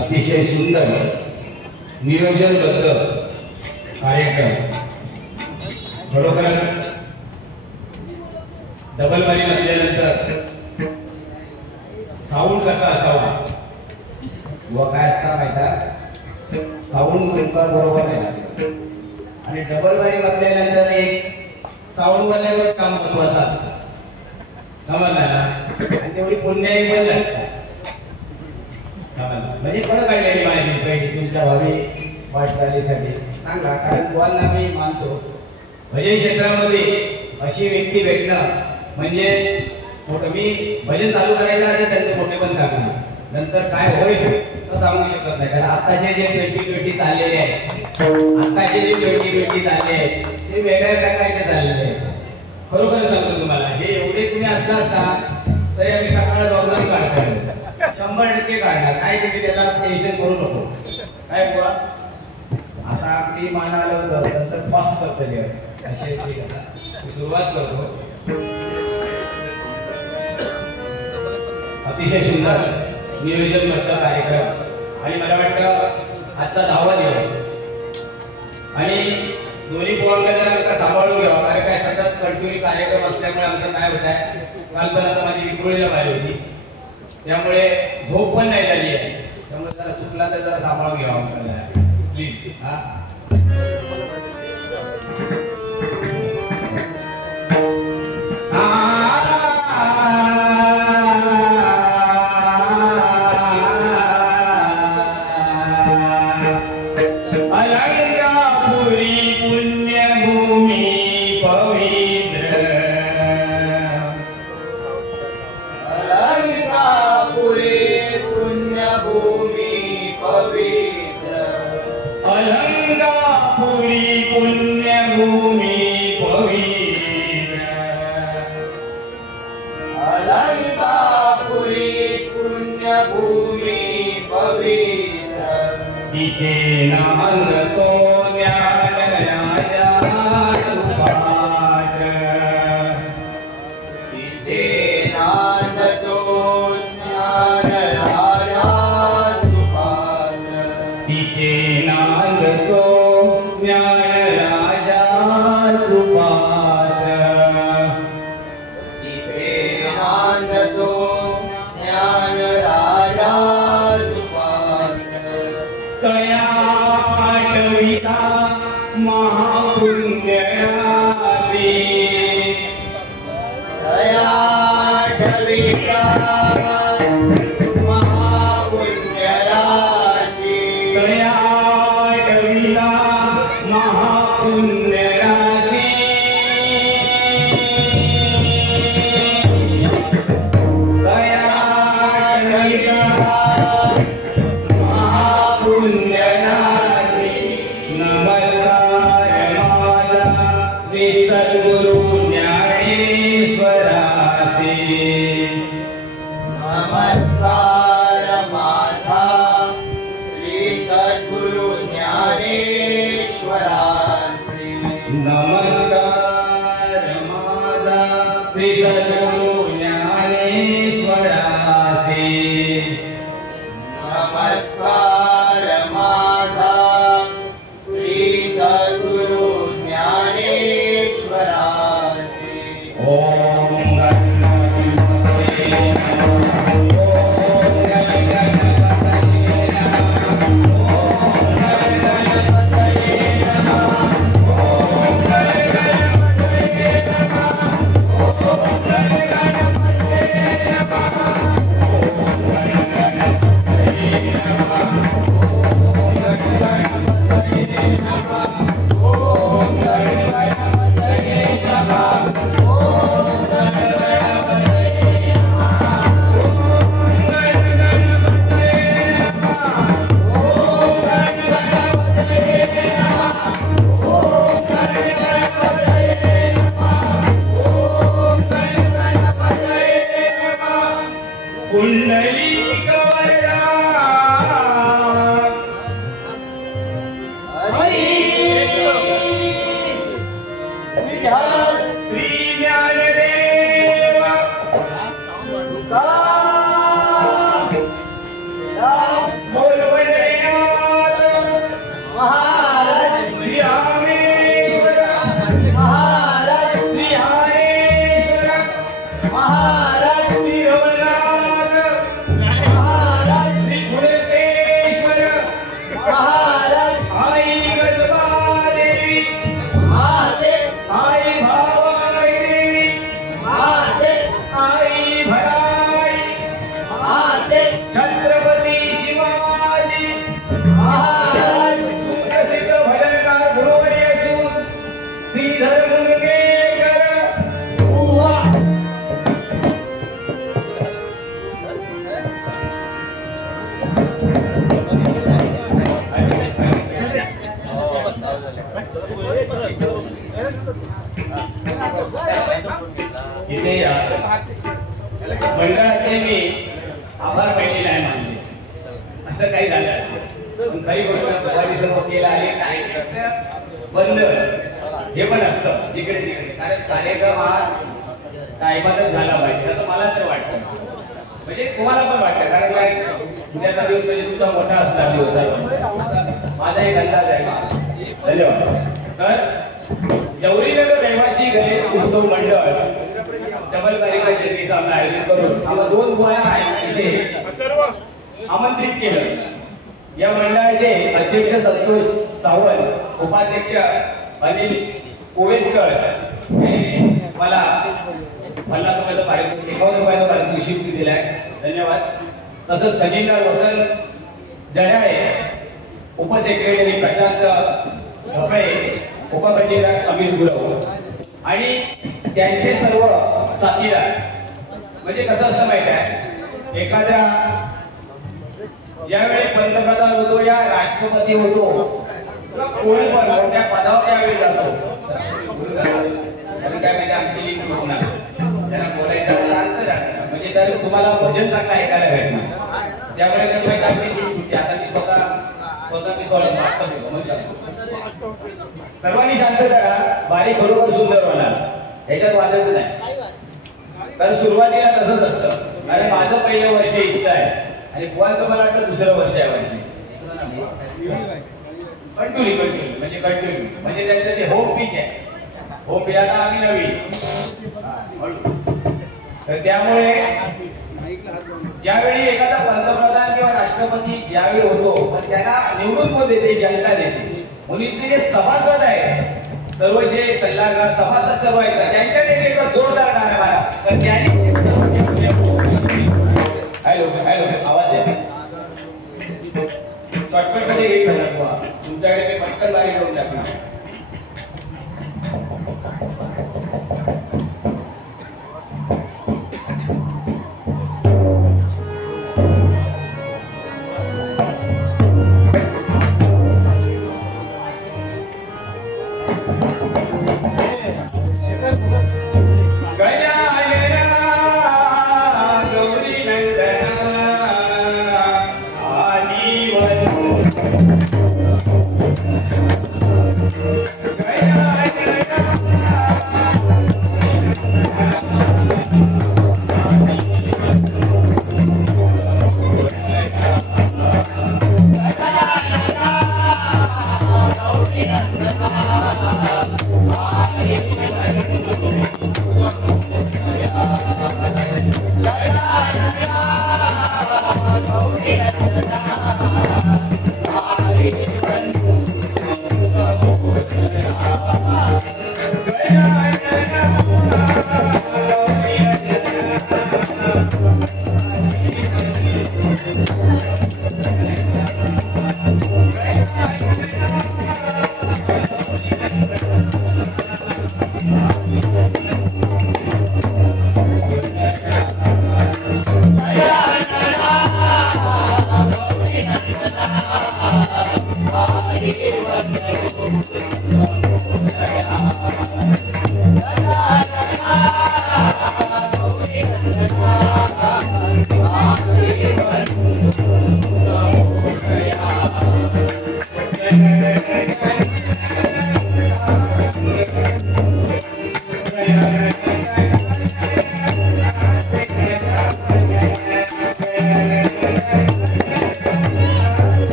अतिशय सुंदर नियोजनबद्ध कार्यक्रम खरोखर डबल बारी म्हटल्यानंतर साऊंड कसा असावा व काय असता माहिती साऊंड तुमचा बरोबर आहे आणि डबल बारी म्हटल्यानंतर एक साऊंड वाल्यावर काम महत्वाचं असतं समजला ना आणि तेवढी पुण्याही पण लागतात म्हणजे फरक आहे माहिती पाहिजे तुमच्या भावी वाटचालीसाठी सांगा कारण तुम्हाला मी मानतो भजन क्षेत्रामध्ये अशी व्यक्ती भेटणं म्हणजे मोठं मी भजन चालू करायचं आणि त्यांचे मोठे पण टाकणार नंतर काय होईल तर सांगू शकत नाही कारण आताचे जे 2020 चाललेले आहेत आताचे जे 2020 चालले आहेत ते वेगळ्या प्रकारचे चाललेले आहेत खरोखर सांगतो तुम्हाला हे एवढे तुम्ही असला असता तरी आम्ही सकाळी वगैरे काढतो 100% काढणार काय तुम्ही त्याला टेन्शन करू नको काय बुवा आता ती मानायला होतं नंतर फास्ट करतली अशी सुरुवात करतो अतिशय सुंदर नियोजनबद्ध कार्यक्रम आणि मला वाटतं आजचा 10वा दिवस आणि दोन्ही पोरांना जर आमचा सांभाळून घ्यावा कारण काय सतत कंटिन्यू कार्यक्रम असल्यामुळे आमचं काय होत आहे काल पण आता माझी विक्रोळीला बाहेर होती त्यामुळे झोप पण नाही झाली आहे त्यामुळे जरा चुकला तर जरा सांभाळून घ्यावा प्लीज हा नमस्कार माझा श्री सद्गुरु ज्ञानेश्वरांचे नमस्कार माझा श्री सद्गुरु ज्ञानेश्वरांचे नमस्कार माझा श्री सद्गुरु ज्ञानेश्वरांचे ओम कुंडलिक वरदा श्री ज्ञानदेव बोलवण्यात महाराज श्री रामेश्वर महाराज श्री हरेश्वर महाराज श्री रमनाथ महाराज श्री गुणकेश्वर महाराज आई गजबादेवी महादेव आई भावाई देवी महादेव आई भराई महादेव छत्रपती शिवाजी महाराज सुप्रसिद्ध भजनकार गुरुवर्य असून श्रीधर मुनगेकर उवा इथे या मंडळाचे मी आभार मानलेला आहे मानले असं काही झालं असेल पण खरी गोष्ट भगवानी सर्व केला आले नाही बंद हे पण असतं जिकडे तिकडे कारण कार्यक्रम हा टायमातच झाला पाहिजे असं मला तर वाटतं म्हणजे तुम्हाला पण वाटतं कारण काय उद्याचा दिवस म्हणजे तुमचा मोठा असणार दिवस आहे माझा एक अंदाज आहे धन्यवाद तर जवळीनगर रहिवासी गणेश उत्सव मंडळ डबल तारीखला जयंतीचं आम्ही आयोजन करून आम्हाला 2 गोळ्या आहेत तिथे आमंत्रित केलं या मंडळाचे अध्यक्ष संतोष सावंत उपाध्यक्ष अनिल ओवेसकर यांनी मला 50 रुपयाचं पारितोषिक 51 रुपयाचं पारितोषिक दिलंय धन्यवाद तसंच खजिनदार वसंत जडाळे उपसेक्रेटरी प्रशांत ढोकळे उपखजिनदार अमित गुरव आणि त्यांचे सर्व साथीदार म्हणजे कसं असतं माहिती आहे एखाद्या ज्यावेळी पंतप्रधान होतो या राष्ट्रपती होतो कोणी पण मोठ्या पदावर यावेळी जातो काय म्हणजे आमची लिंक होणार त्यांना बोलायचं शांत राहणार म्हणजे तर तुम्हाला भजन चांगलं ऐकायला भेटणार त्यामुळे कसं माहिती आमची लिंक होती आता मी स्वतः सर्वांनी शांत करा बारी खरोखर सुंदर होणार ह्याच्यात वादाच नाही तर सुरुवातीला तसंच असतं अरे माझं पहिलं वर्ष इथं आहे आणि बुवांचं मला वाटतं दुसरं वर्ष आहे वर्षी कंटिन्यू म्हणजे त्यांचं ते होम पिच आहे होम पिच आता आम्ही नवीन तर त्यामुळे ज्यावेळी एखादा पंतप्रधान किंवा राष्ट्रपती ज्यावेळी होतो तर त्यांना निवडून कोण देते जनता देते म्हणून इथले जे सभासद आहेत सर्व जे सल्लागार सभासद सर्व आहेत त्यांच्या देखील एक जोरदार टाळ्या मारा तर त्यांनी आवाज द्या शॉर्टकट मध्ये एक करणार तुमच्याकडे मी पटकन बारी करून टाकणार गजानना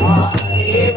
महादेव